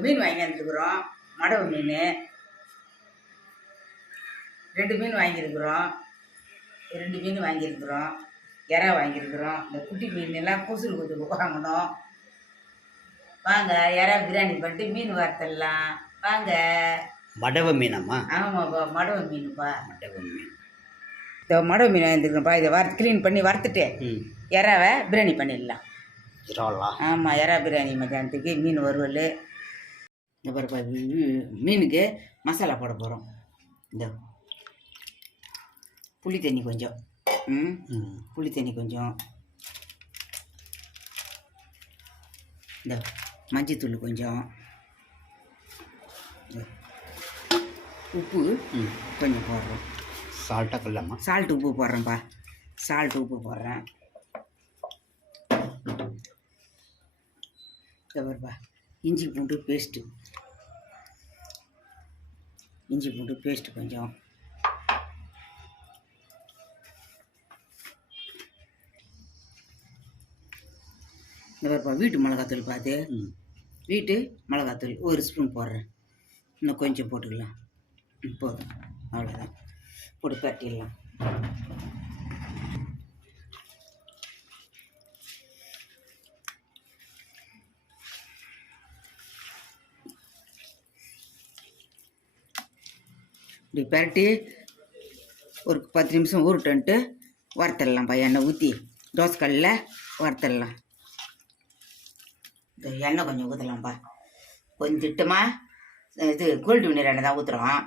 மீன் வாங்கி வந்துருக்குறோம். மடவு மீன். ரெண்டு மீன் வாங்கியிருக்கிறோம். ரெண்டு மீன் வாங்கியிருக்கிறோம். இறா வாங்கியிருக்கிறோம். இந்த குட்டி மீன் எல்லாம் கூசுறு குத்து வாங்கணும் வாங்க இறா பிரியாணி பண்ணிட்டு மீன் வறுத்தரலாம். வாங்க. மடவ மீனம்மா? ஆமாப்பா மடவை மீனுப்பா. மடவ மீன். இந்த மடவை மீன் வாங்கியிருக்கிறோம்ப்பா. இதை வறு க்ளீன் பண்ணி வறுத்துட்டு இறாவை பிரியாணி பண்ணிடலாம். இறாலா? ஆமாம் எறா பிரியாணி மத்தியானத்துக்கு மீன் வறுவல். இந்த பாருப்பா மீனுக்கு மசாலா போட போகிறோம் இந்த. புளி தண்ணி கொஞ்சம். ம்? புளி தண்ணி கொஞ்சம். இந்த மஞ்சத்தூள் கொஞ்சம். உப்பு கொஞ்சம் போடுறோம். சால்ட்டாக கல்லம்மா சால்ட் உப்பு போடுறேன்ப்பா சால்ட் உப்பு போடுறேன். இதை பாருப்பா இஞ்சி பூண்டு பேஸ்ட்டு இஞ்சி பூண்டு பேஸ்ட்டு கொஞ்சம். இந்த பாருப்பா வீட்டு மிளகாத்தூள் பார்த்து வீட்டு மிளகாத்தூள் ஒரு ஸ்பூன் போடுறேன். இன்னும் கொஞ்சம் போட்டுக்கலாம். போதும் அவ்வளோதான் போட்டு பரட்டிடலாம். இப்படி பரட்டி ஒரு பத்து நிமிஷம் ஊருட்டன்ட்டு வறுத்தரலாம்ப்பா எண்ணெய் ஊற்றி தோசைக்கல்லில் வறுத்தரலாம். இந்த எண்ணெய் கொஞ்சம் ஊற்றலாம்ப்பா கொஞ்சம் திட்டமாக இது கோல்டு வினியர் எண்ணெய் தான் ஊற்றுறோம்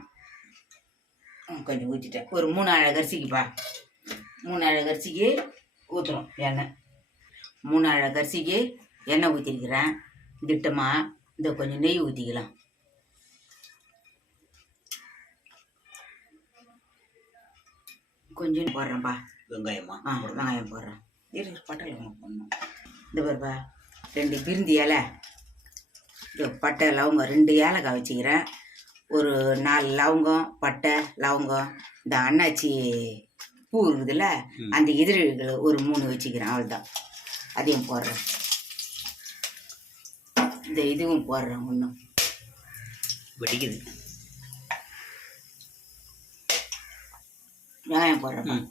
கொஞ்சம் ஊற்றிட்டேன் ஒரு மூணு அழகு அரிசிக்குப்பா மூணு அழகு அரிசிக்கு ஊற்றுறோம் எண்ணெய். மூணு அழகு அரிசிக்கு எண்ணெய் ஊற்றிருக்கிறேன் திட்டமாக இந்த கொஞ்சம் நெய் ஊற்றிக்கலாம் கொஞ்சம் போடுறேன்ப்பா. வெங்காயமா? ஆ வெங்காயம் போடுறேன். இரு பட்டை போடணும். இந்த பாருப்பா ரெண்டு பிரிந்தி இலை. இந்த பட்டை லவங்கம். ரெண்டு ஏலக்காய் வச்சுக்கிறேன். ஒரு நாலு லவங்கம் பட்டை லவங்கம். இந்த அன்னாச்சி பூ இருக்குதுல்ல. அந்த இதழ்கள் ஒரு மூணு வச்சுக்கிறேன். அவ்வளோதான் அதையும் போடுறேன். இந்த இதுவும் போடுறேன் ஒன்றும் வெடிக்குது. வெங்காயம் போடுறேன் ம்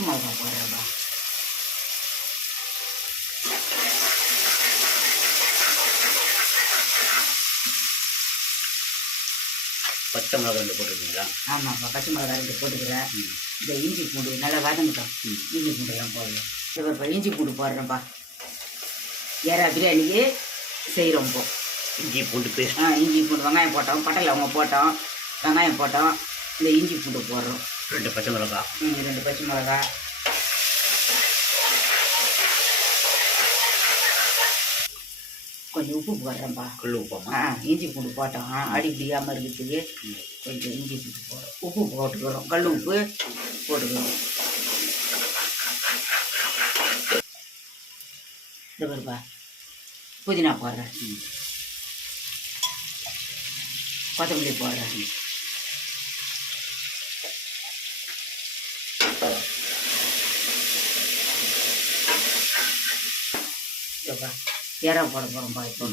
மிளகா பச்சை மிளகா ரெண்டு போட்டுருக்கீங்களா? ஆமாப்பா பச்சை மிளகா ரெண்டு போட்டுக்கிறேன். இந்த இஞ்சி பூண்டு நல்லா வதங்கட்டும். ம். இஞ்சி பூண்டெல்லாம் போடுறேன் இப்போ இஞ்சி பூண்டு போடுறேன்ப்பா. ஏறா பிரியாணிக்கு செய்கிறோம் இப்போ இஞ்சி பூண்டு பேஸ்ட் ஆ இஞ்சி பூண்டு வெங்காயம் போட்டோம் பட்டை லவங்கம் போட்டோம் வெங்காயம் போட்டோம் இந்த இஞ்சி பூண்டு போடுறோம். ரெண்டு பச்சை மிளகா. ரெண்டு பச்சை மிளகா. கொஞ்சம் உப்பு போடுறேன்ப்பா. கல் உப்பம்மா ஆ இஞ்சி பூண்டு போட்டோம். அடி பிடிக்காமல் இருக்கிறதுக்கு கொஞ்சம் இஞ்சி பூண்டு போடுறோம். உப்பு போட்டுக்கிறோம். கல் உப்பு போட்டுக்கிறோம். பாருப்பா. புதினா போடுறேன். கொத்தமல்லி போடுறேன். இதோப்பா இறா போட போகிறோம்ப்பா இப்போ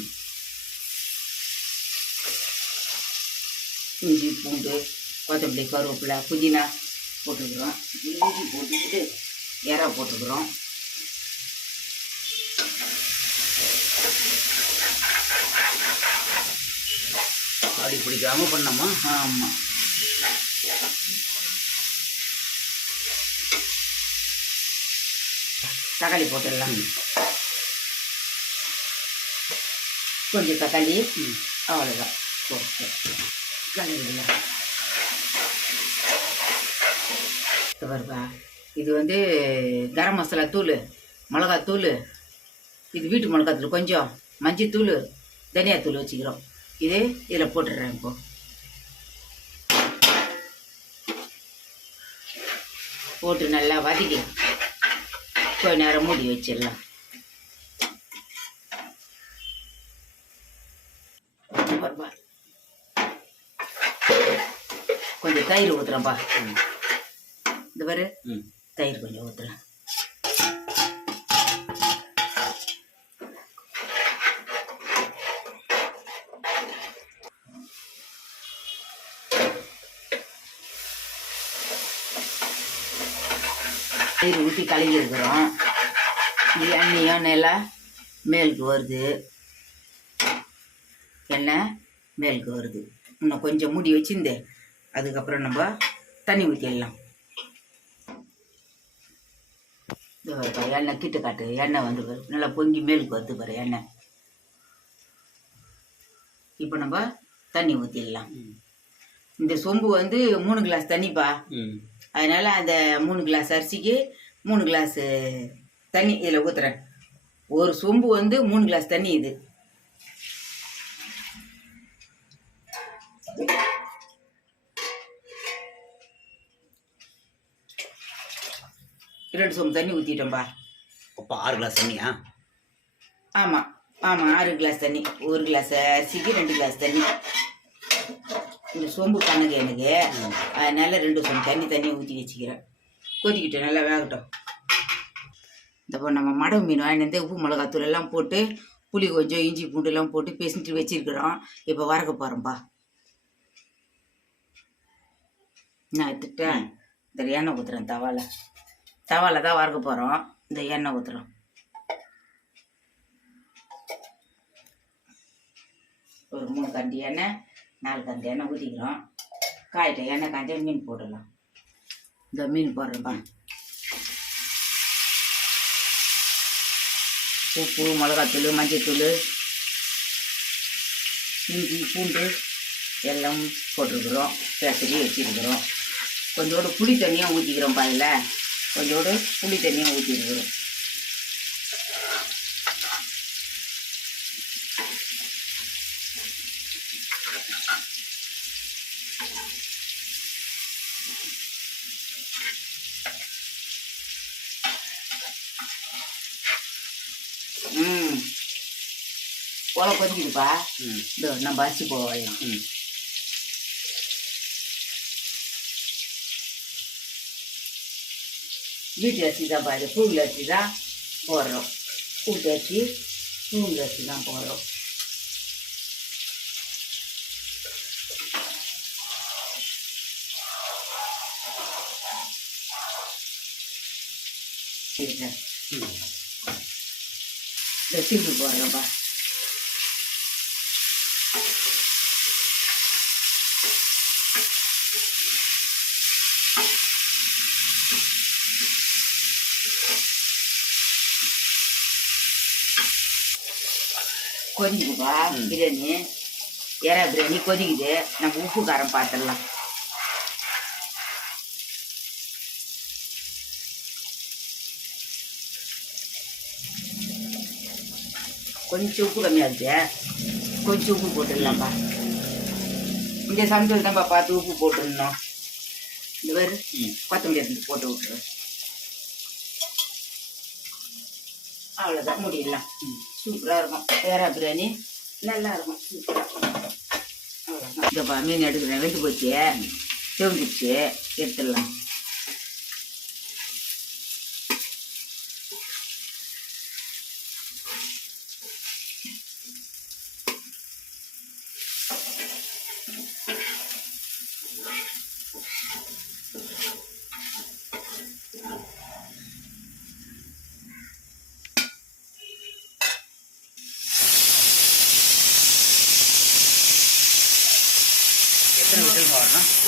இஞ்சி பூண்டு கொத்தமல்லி கருவேப்பிலை புதினா போட்டுக்கிறோம். இஞ்சி போட்டுக்கிட்டு இறா போட்டுக்கிறோம். ஆடி பிடிக்காம பண்ணம்மா ஆமாம் தக்காளி போட்டுடலாம் ம். கொஞ்சம் தக்காளி. அவ்வளோதான் போட்டு கலரிடலாம் இது பாருப்பா இது வந்து கரம் மசாலா தூள் மிளகாத்தூள் இது வீட்டு மிளகாத்தூள் கொஞ்சம் மஞ்சத்தூள் தனியாத்தூள் வச்சுக்கிறோம். இது இதில் போட்டுடுறேன் இப்போ. போட்டு நல்லா வதக்கி கொஞ்ச நேரம் மூடி வச்சிடலாம். வருவார் கொஞ்சம் தயிர் ஊத்துறேன்ப்பா. இந்த பாரு. தயிர் கொஞ்சம் ஊத்துறேன். தயிர் ஊற்றி கழுவி இருக்கிறோம் இது எண்ணெயும் நில மேலுக்கு வருது. எண்ணெய் மேலுக்கு வருது. இன்னும் கொஞ்சம் மூடி வச்சிருந்து அதுக்கப்புறம் நம்ம தண்ணி ஊற்றிடலாம் எண்ணெய் கிட்ட காட்டு எண்ணெய் வந்து பாரு நல்லா பொங்கி மேலுக்கு வருது பாரு எண்ணெய். இப்போ நம்ம தண்ணி ஊற்றிடலாம் இந்த சொம்பு வந்து மூணு கிளாஸ் தண்ணிப்பா. அதனால அந்த மூணு கிளாஸ் அரிசிக்கு மூணு கிளாஸ் தண்ணி இதில் ஊற்றுறேன் ஒரு சொம்பு வந்து மூணு கிளாஸ் தண்ணி இது. ரெண்டு சொம்பு தண்ணி ஊற்றிட்டோம்பா அப்போ ஆறு கிளாஸ் தண்ணியா? ஆமாம் ஆமாம் ஆறு கிளாஸ் தண்ணி. ஒரு கிளாஸ் அரிசிக்கு ரெண்டு கிளாஸ் தண்ணி. இந்த சொம்பு கணக்கு எனக்கு. அதனால ரெண்டு சொம்பு தண்ணி தண்ணி ஊற்றி வச்சுக்கிறேன். கொதிக்கிட்டோம் நல்லா வேகட்டும். இந்த நம்ம மடவு மீன் வாங்கிட்டு வந்து உப்பு மிளகாத்தூள் எல்லாம் போட்டு புளி கொஞ்சம் இஞ்சி பூண்டு எல்லாம் போட்டு பேசிட்டு வச்சிருக்கிறோம். இப்போ வறக்க போகிறோம்ப்பா நான் எடுத்துட்டேன் இந்த எண்ணெய் ஊற்றுறேன் தவால. தவால தான் வறக்க போகிறோம் இந்த எண்ணெய் ஊற்றுறோம் ஒரு மூணு கண்டி எண்ணெய் நாலு கண்டி எண்ணெய் ஊற்றிக்கிறோம் காயிட்ட எண்ணெய் காய்ச்சா மீன் போட்டுடலாம். இந்த மீன் போடுறேன்ப்பா உப்பு மிளகாத்தூள் மஞ்சத்தூள் இஞ்சி பூண்டு எல்லாம் போட்டிருக்கிறோம். பேசரி வச்சுருக்கிறோம். கொஞ்சோடு புளி தண்ணியும் ஊற்றிக்கிறோம் பாயில் கொஞ்சோடு புளி தண்ணியும் ஊற்றிருக்கிறோம் ம். கொதிக்குதுப்பா. ம். இதோ நம்ம அரிசி போகலாம் ம். வீட்டு அரிசி தான் பாரு பூவில் அரிசி தான் போடுறோம் கூட்டு அரிசி பூவில் அரிசி தான் போடுறோம் இந்த சீப்பு போடுறோம்ப்பா கொதிக்குதுப்பா. பிரியாணி. எறா பிரியாணி கொதிக்குது. நம்ம உப்பு காரம் பார்த்துடலாம் கொஞ்சம் உப்பு கம்மியாக இருக்கு கொஞ்சம் உப்பு போட்டுடலாம்ப்பா. இந்த சமைச்சல் தான்ப்பா பார்த்து உப்பு போட்டுடணும். இந்த பேர் கொத்தமல்லி போட்டு விட்டுரு. அவ்வளோதான் முடியலாம் சூப்பராக இருக்கும். வேறா பிரியாணி? நல்லா இருக்கும். சூப்பராக அவ்வளோதான் இதப்பா மீன் எடுக்கிறேன் வெந்து போச்சு. செவந்துச்சு எடுத்துடலாம்.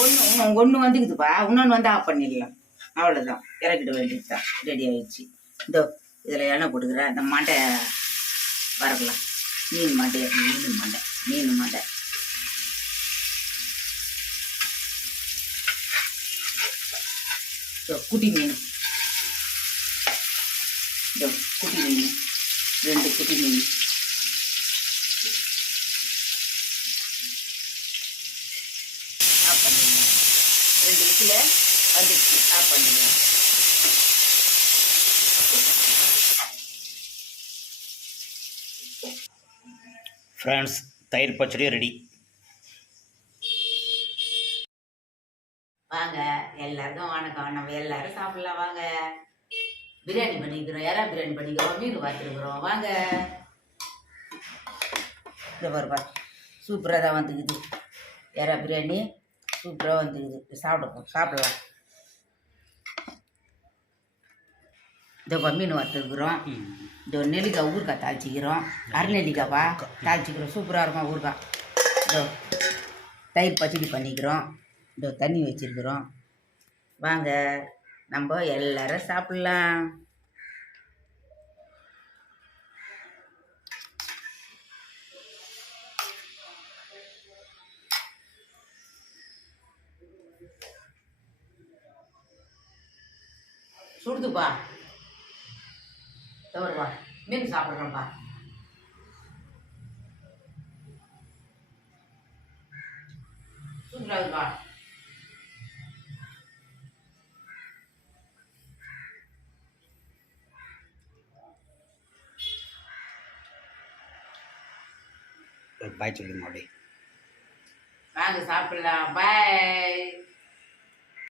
ஒன்று ஒன்று வந்துக்குதுப்பா. இன்னொன்று வந்து ஆஃப் பண்ணிடலாம். அவ்வளோதான் இறக்கிட வேண்டியது தான் ரெடி ஆயிடுச்சு. இதோ இதில் எண்ணெய் போட்டுக்கிறேன் இந்த மண்டை வரக்கலாம் மீன் மண்டை மீன் மண்டை மீன் மண்டை. இதோ குட்டி மீன். இதோ குட்டி மீன். ரெண்டு குட்டி மீன் ஆஃப் பண்ணிடலாம் ரெண்டு விசில் வந்துடுச்சு ஆஃப் பண்ணிடலாம் ஃப்ரெண்ட்ஸ் தயிர் பச்சடி ரெடி வாங்க எல்லாருக்கும் வணக்கம். நம்ம எல்லாரும் சாப்பிடலாம் வாங்க. பிரியாணி பண்ணிக்கிறோம். எறா பிரியாணி பண்ணிக்கிறோம்? மீன் பார்த்துருக்குறோம் வாங்க. இந்த பாருப்பா சூப்பராக தான் வந்துக்குது. யாரா பிரியாணி? சூப்பராக வந்துக்குது. சாப்பிடுவோம் சாப்பிடலாம். இந்த மீன் வறுத்துருக்குறோம். ம். இந்த நெல்லிக்காய் ஊறுகாய் தாளிச்சிக்கிறோம். அரை நெல்லிக்காய்ப்பா தாளிச்சிக்கிறோம். சூப்பராக இருக்கும் ஊறுகாய் இதோ தயிர் பச்சடி பண்ணிக்கிறோம். இதோ தண்ணி வச்சிருக்கிறோம். வாங்க நம்ம எல்லாரும் சாப்பிட்லாம். சுடுதுப்பா. தவறுப்பா மீன் சாப்பிட்றோம்ப்பா சூப்பராக இருக்குப்பா பாய் சொல்லுங்க அப்படியே. வாங்க சாப்பிடலாம். பாய்